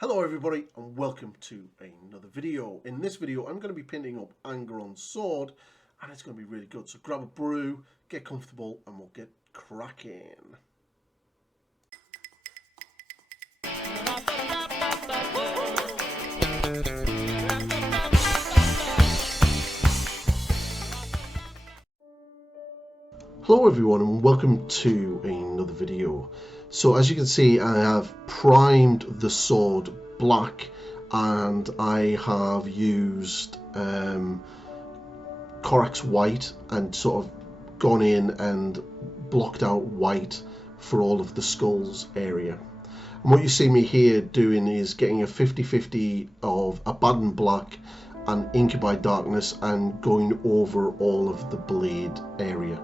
Hello everybody and welcome to another video. In this video I'm going to be painting up Angron's sword and it's going to be really good. So grab a brew, get comfortable and we'll get cracking. Hello everyone and welcome to another video. So as you can see, I have primed the sword black and I have used Corax white and sort of gone in and blocked out white for all of the skulls area. And what you see me here doing is getting a 50-50 of Abaddon black and Incubi darkness and going over all of the blade area.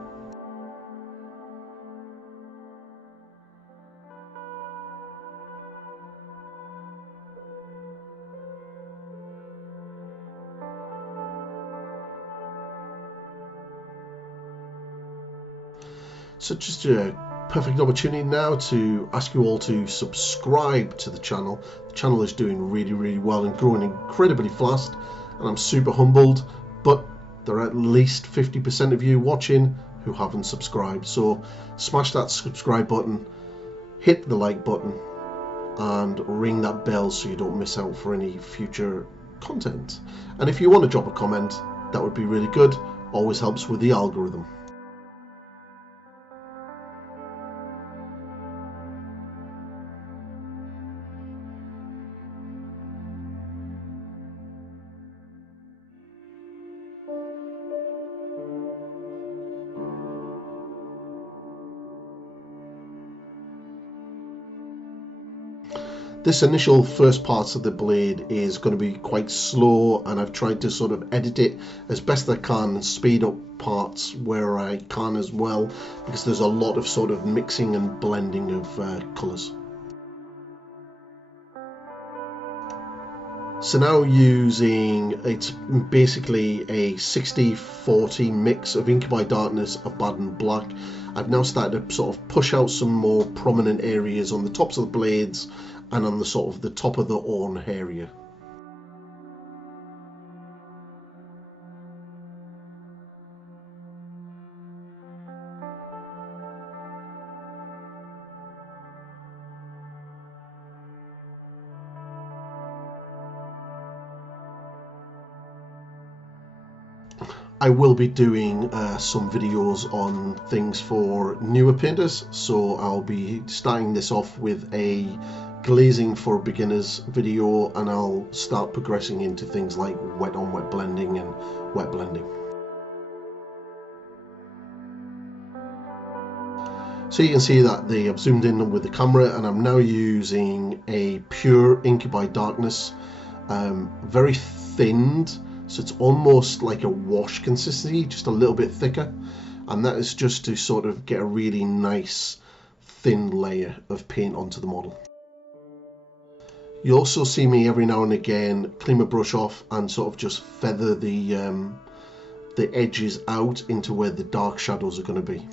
So just a perfect opportunity now to ask you all to subscribe to the channel. The channel is doing really well and growing incredibly fast and I'm super humbled, but there are at least 50% of you watching who haven't subscribed. So smash that subscribe button, hit the like button and ring that bell so you don't miss out for any future content. And if you want to drop a comment, that would be really good. Always helps with the algorithm. This initial first part of the blade is going to be quite slow and I've tried to sort of edit it as best I can and speed up parts where I can as well, because there's a lot of sort of mixing and blending of colours. So now it's basically a 60-40 mix of Incubi Darkness, Abaddon Black. I've now started to sort of push out some more prominent areas on the tops of the blades and on the sort of the top of the horn area. I will be doing some videos on things for newer painters, so I'll be starting this off with a glazing for beginners video and I'll start progressing into things like wet on wet blending and wet blending. So you can see that I've zoomed in with the camera and I'm now using a pure Incubi Darkness, very thinned. So it's almost like a wash consistency, just a little bit thicker, and that is just to sort of get a really nice thin layer of paint onto the model. You also see me every now and again clean my brush off and sort of just feather the edges out into where the dark shadows are going to be.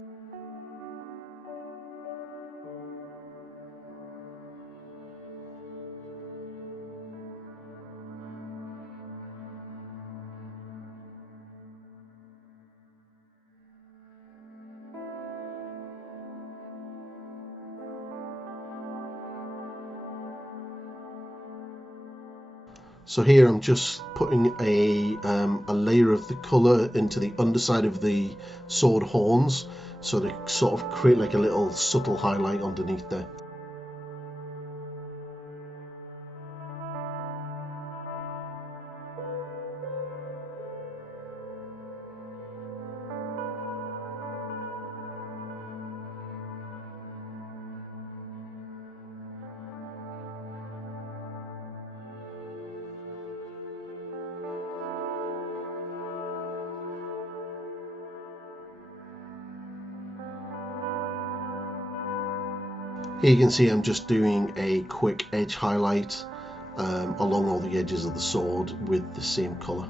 So here I'm just putting a layer of the colour into the underside of the sword horns, so to sort of create like a little subtle highlight underneath there. Here you can see I'm just doing a quick edge highlight along all the edges of the sword with the same colour.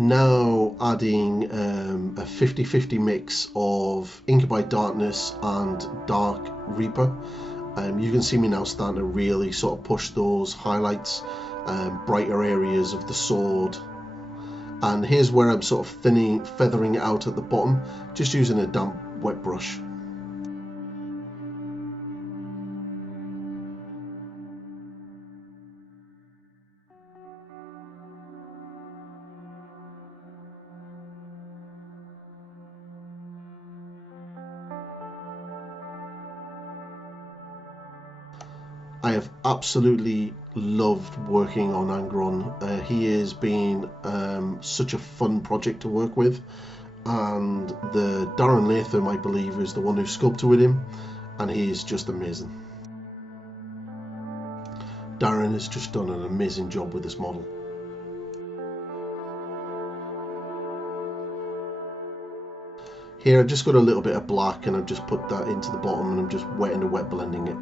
Now adding a 50-50 mix of Incubi Darkness and Dark Reaper. You can see me now starting to really sort of push those highlights, brighter areas of the sword. And here's where I'm sort of feathering it out at the bottom, just using a damp wet brush. I have absolutely loved working on Angron. He has been such a fun project to work with, and the Darren Latham, I believe, is the one who sculpted with him, and he is just amazing. Darren has just done an amazing job with this model. Here I've just got a little bit of black and I've just put that into the bottom, and I'm just wet blending it.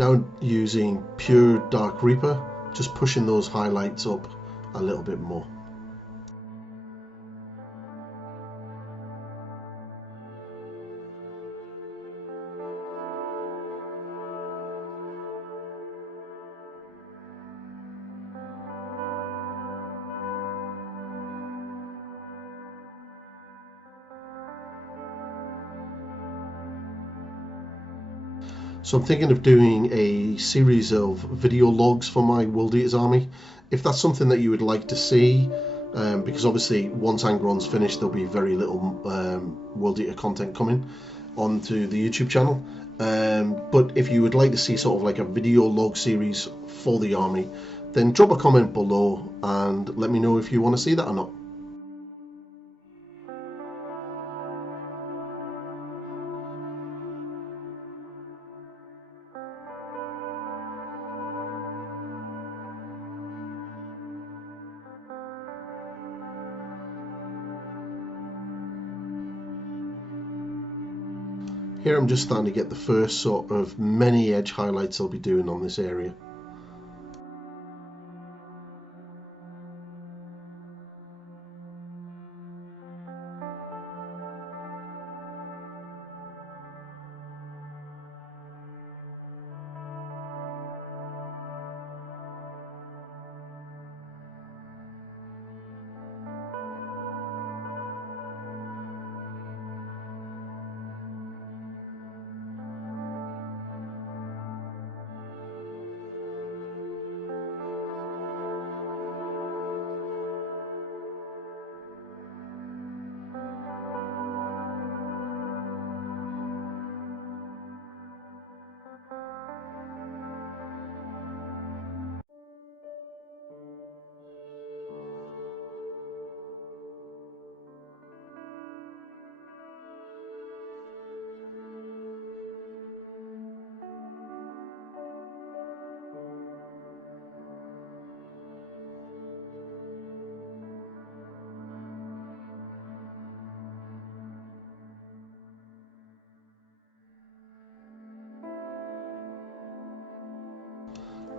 Now using pure Dark Reaper, just pushing those highlights up a little bit more. So I'm thinking of doing a series of video logs for my World Eaters army. If that's something that you would like to see, because obviously once Angron's finished there'll be very little World Eater content coming onto the YouTube channel. But if you would like to see sort of like a video log series for the army, then drop a comment below and let me know if you want to see that or not. Here I'm just starting to get the first sort of many edge highlights I'll be doing on this area.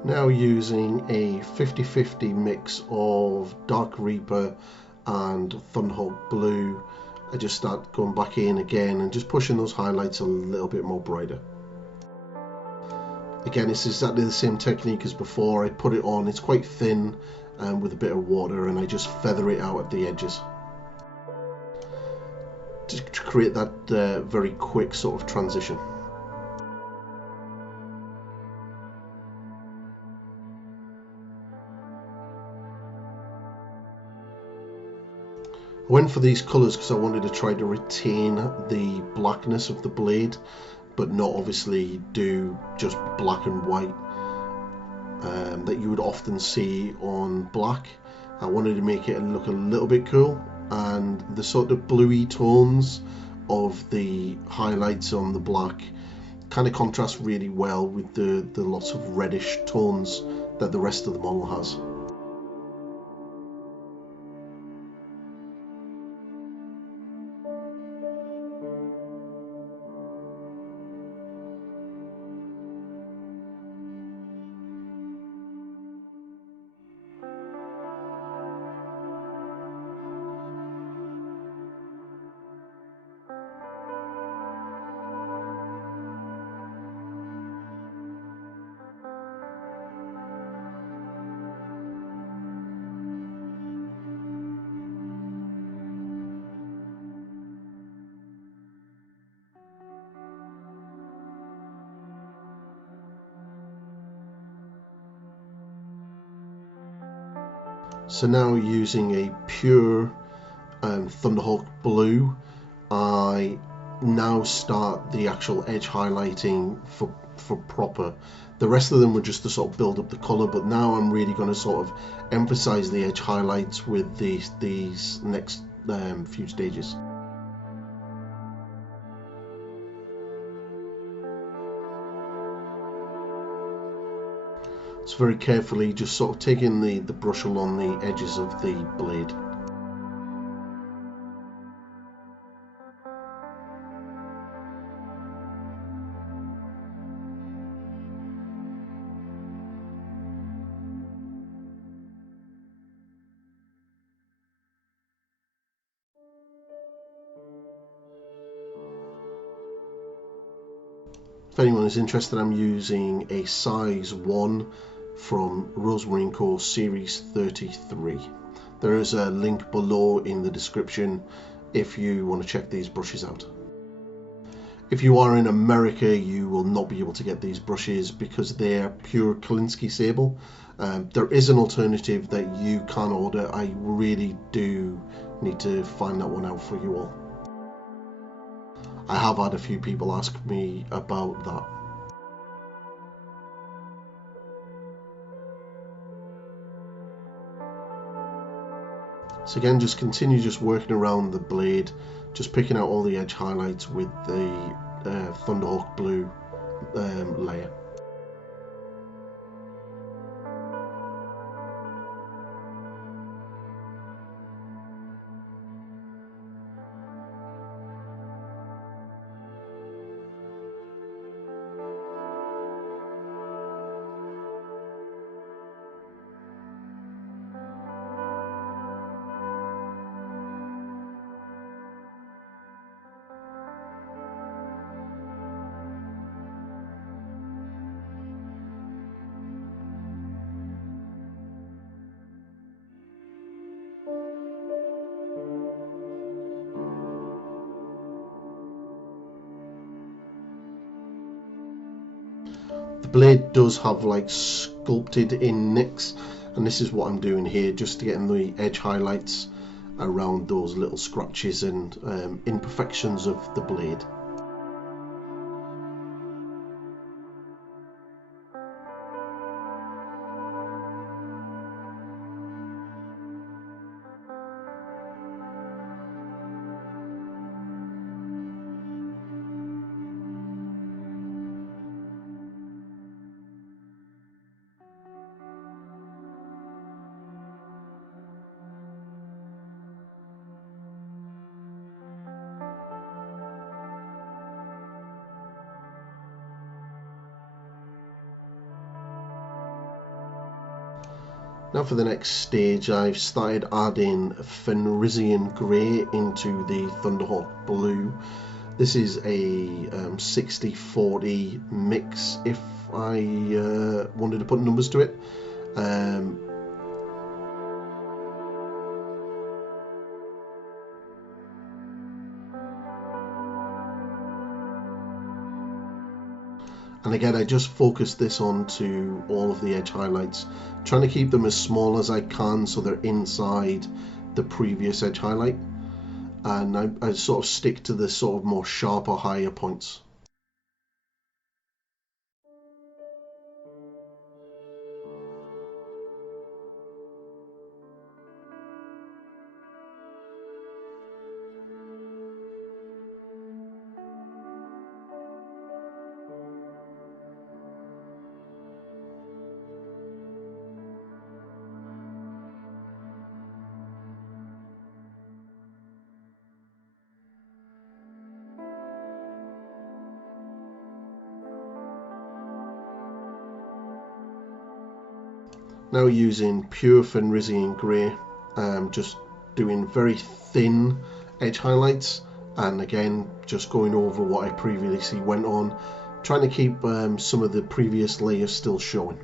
Now using a 50-50 mix of Dark Reaper and Thunderhawk Blue, I just start going back in again and just pushing those highlights a little bit more brighter. Again, it's exactly the same technique as before. I put it on, it's quite thin with a bit of water, and I just feather it out at the edges to create that very quick sort of transition. I went for these colours because I wanted to try to retain the blackness of the blade, but not obviously do just black and white that you would often see on black. I wanted to make it look a little bit cool, and the sort of bluey tones of the highlights on the black kind of contrast really well with the lots of reddish tones that the rest of the model has. So now, using a pure Thunderhawk blue, I now start the actual edge highlighting for proper. The rest of them were just to sort of build up the colour, but now I'm really going to sort of emphasise the edge highlights with these next few stages. So very carefully just sort of taking the brush along the edges of the blade. If anyone is interested, I'm using a size 1 from Rosemary CO Series 33. There is a link below in the description if you want to check these brushes out. If you are in America, you will not be able to get these brushes because they're pure Kolinsky sable. There is an alternative that you can order. I really do need to find that one out for you all. I have had a few people ask me about that. So again, just continue just working around the blade, just picking out all the edge highlights with the Thunderhawk blue layer. The blade does have like sculpted in nicks, and this is what I'm doing here, just to get in the edge highlights around those little scratches and imperfections of the blade. Now for the next stage, I've started adding Fenrisian Grey into the Thunderhawk Blue. This is a 60-40 mix if I wanted to put numbers to it. And again, I just focused this onto all of the edge highlights, trying to keep them as small as I can so they're inside the previous edge highlight. And I sort of stick to the sort of more sharper, higher points. Now using pure Fenrisian Grey, just doing very thin edge highlights, and again just going over what I previously went on, trying to keep some of the previous layers still showing.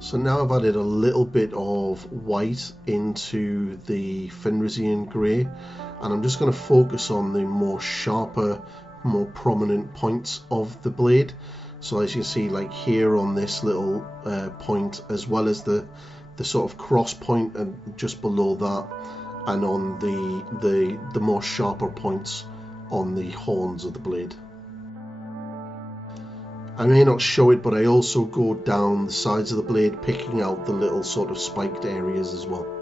So now I've added a little bit of white into the Fenrisian Grey, and I'm just going to focus on the more sharper, more prominent points of the blade. So as you can see, like here on this little point, as well as the sort of cross point and just below that, and on the more sharper points on the horns of the blade. I may not show it, but I also go down the sides of the blade, picking out the little sort of spiked areas as well.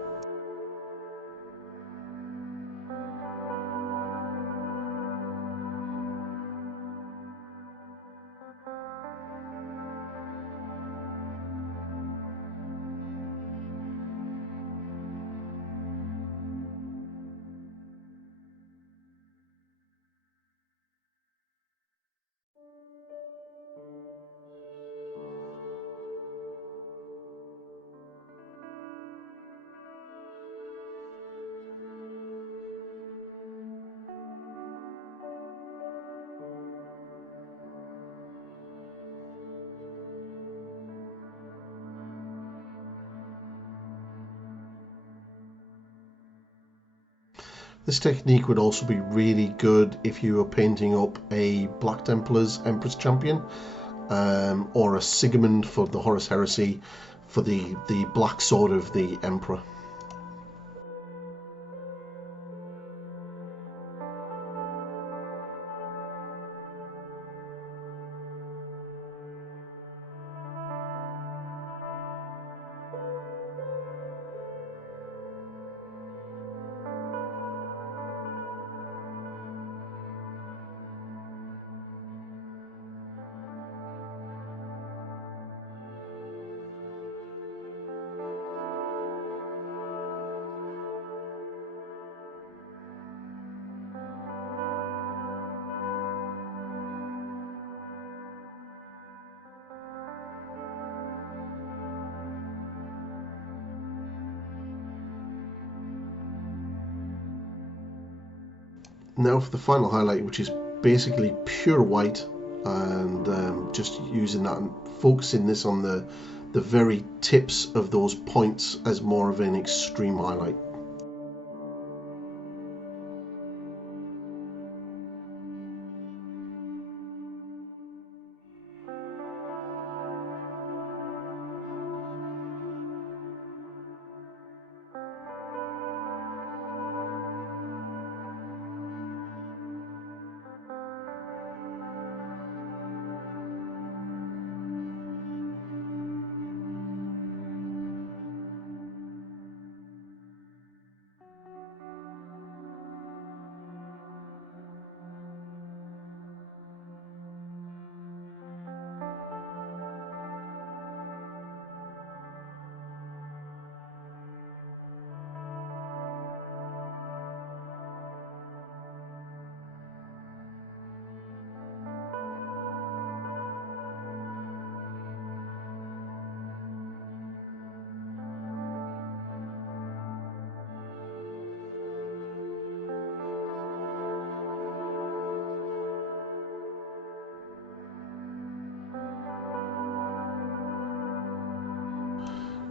This technique would also be really good if you were painting up a Black Templar's Empress Champion, or a Sigismund for the Horus Heresy, for the black sword of the Emperor. Now for the final highlight, which is basically pure white, and just using that and focusing this on the very tips of those points as more of an extreme highlight.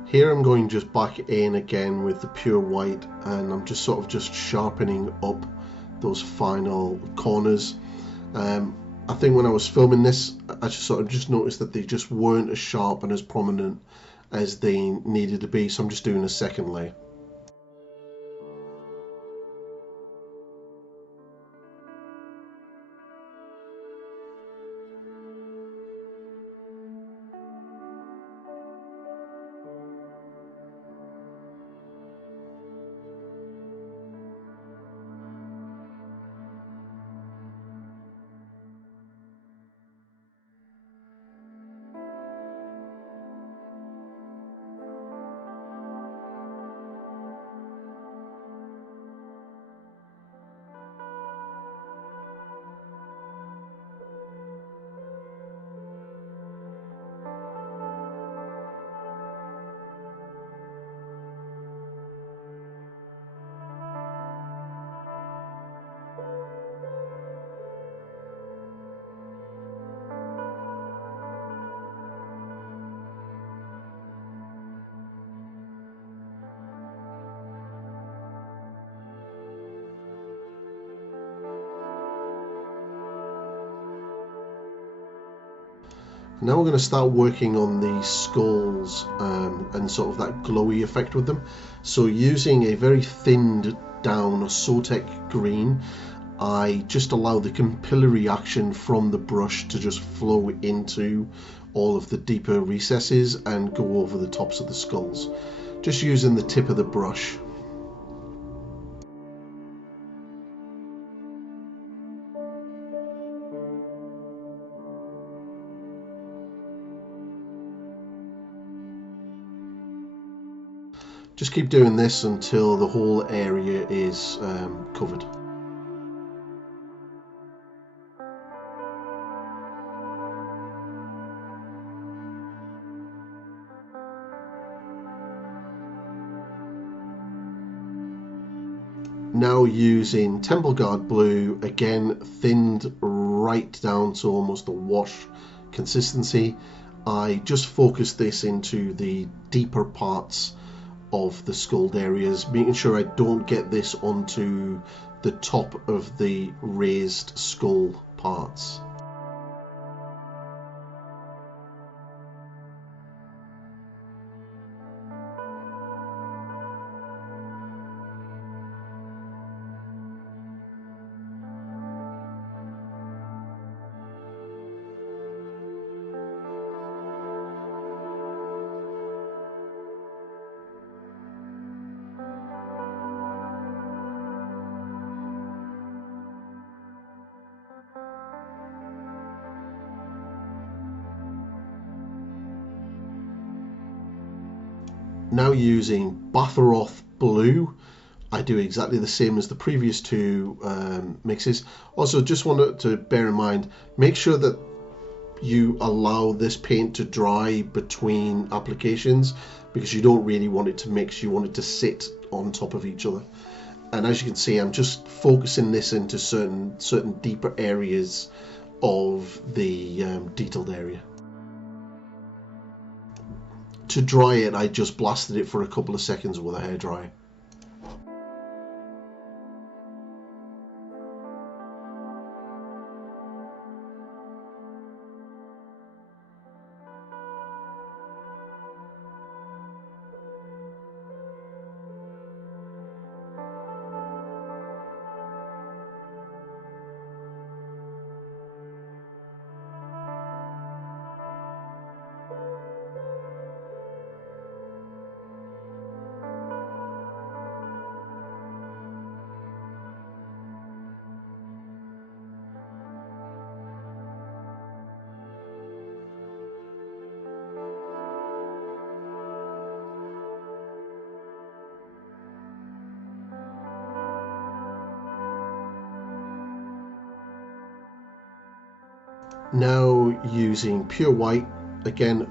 Here I'm going just back in again with the pure white, and I'm just sort of just sharpening up those final corners. I think when I was filming this, I just noticed that they just weren't as sharp and as prominent as they needed to be, so I'm just doing a second layer. Now we're going to start working on the skulls and sort of that glowy effect with them. So using a very thinned down Sotek green, I just allow the capillary action from the brush to just flow into all of the deeper recesses and go over the tops of the skulls, just using the tip of the brush. Just keep doing this until the whole area is covered. Now using Temple Guard Blue, again thinned right down to almost a wash consistency, I just focus this into the deeper parts of the skulled areas, making sure I don't get this onto the top of the raised skull parts. Now using Batharoth Blue, I do exactly the same as the previous two mixes. Also, just wanted to bear in mind, make sure that you allow this paint to dry between applications, because you don't really want it to mix, you want it to sit on top of each other. And as you can see, I'm just focusing this into certain deeper areas of the detailed area. To dry it, I just blasted it for a couple of seconds with a hairdryer. Now using pure white, again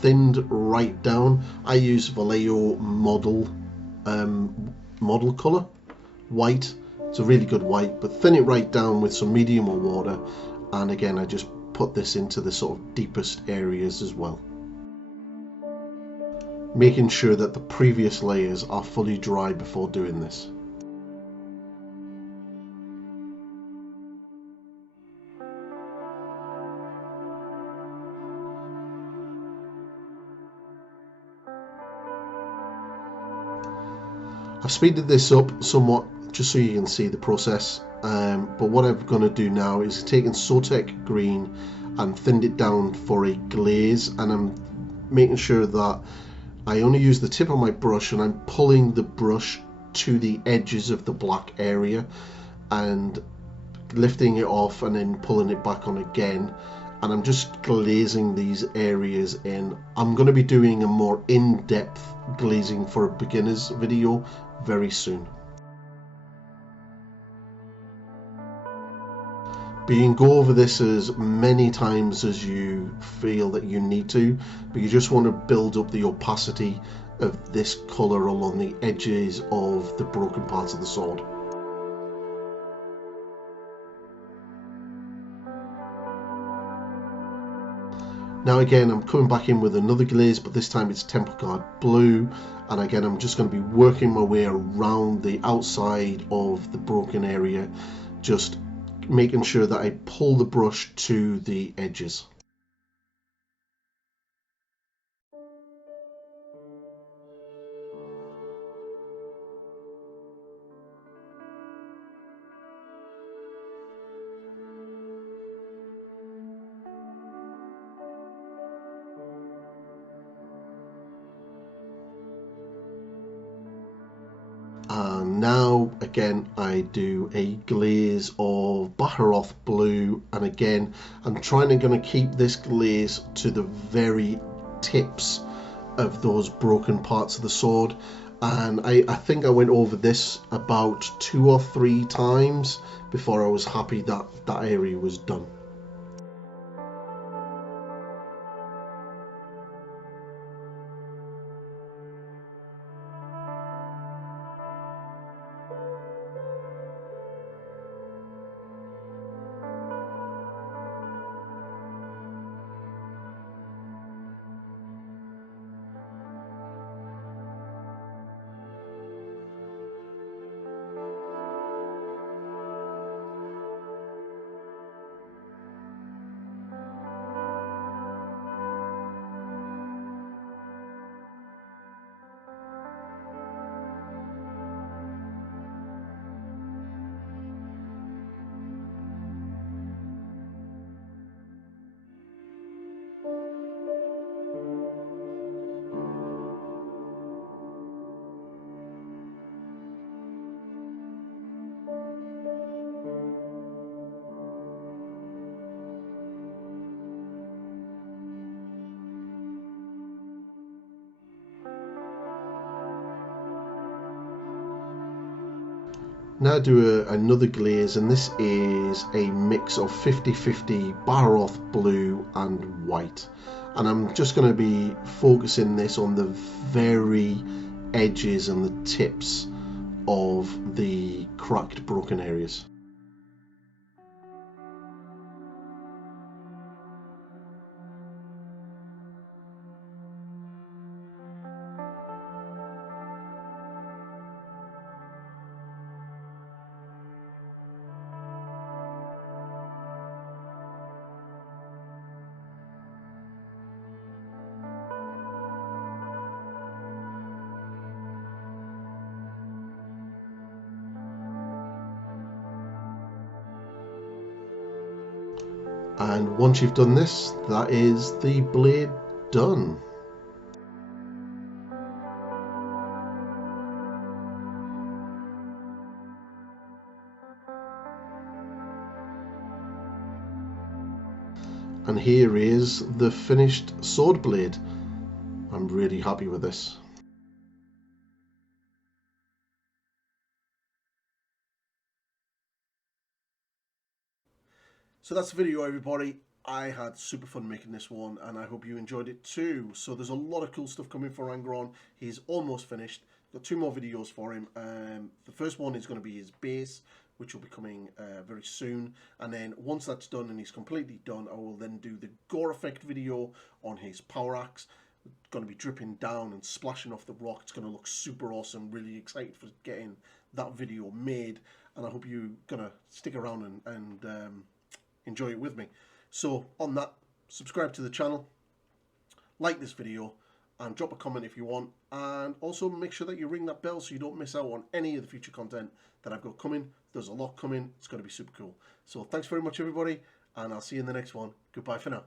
thinned right down. I use Vallejo model color white. It's a really good white, but thin it right down with some medium or water, and again I just put this into the sort of deepest areas as well, making sure that the previous layers are fully dry before doing this. I've speeded this up somewhat just so you can see the process, but what I'm going to do now is taking Sotek green and thinned it down for a glaze, and I'm making sure that I only use the tip of my brush and I'm pulling the brush to the edges of the black area and lifting it off and then pulling it back on again, and I'm just glazing these areas in. I'm going to be doing a more in-depth glazing for a beginner's video very soon. But you can go over this as many times as you feel that you need to, but you just want to build up the opacity of this colour along the edges of the broken parts of the sword. Now again, I'm coming back in with another glaze, but this time it's Temple Guard Blue, and again I'm just going to be working my way around the outside of the broken area, just making sure that I pull the brush to the edges. And now again I do a glaze of Baharoth Blue, and again I'm trying to keep this glaze to the very tips of those broken parts of the sword, and I think I went over this about 2 or 3 times before I was happy that that area was done. Now do another glaze, and this is a mix of 50-50 Baharoth Blue and white, and I'm just going to be focusing this on the very edges and the tips of the cracked, broken areas. And once you've done this, that is the blade done. And here is the finished sword blade. I'm really happy with this. So that's the video, everybody. I had super fun making this one, and I hope you enjoyed it too. So there's a lot of cool stuff coming for Angron. He's almost finished. Got 2 more videos for him. The first one is going to be his base, which will be coming very soon. And then once that's done and he's completely done, I will then do the gore effect video on his power axe. It's going to be dripping down and splashing off the rock. It's going to look super awesome. Really excited for getting that video made, and I hope you're going to stick around and enjoy it with me. So on that, subscribe to the channel, like this video, and drop a comment if you want, and also make sure that you ring that bell so you don't miss out on any of the future content that I've got coming. There's a lot coming. It's going to be super cool. So thanks very much, everybody, and I'll see you in the next one. Goodbye for now.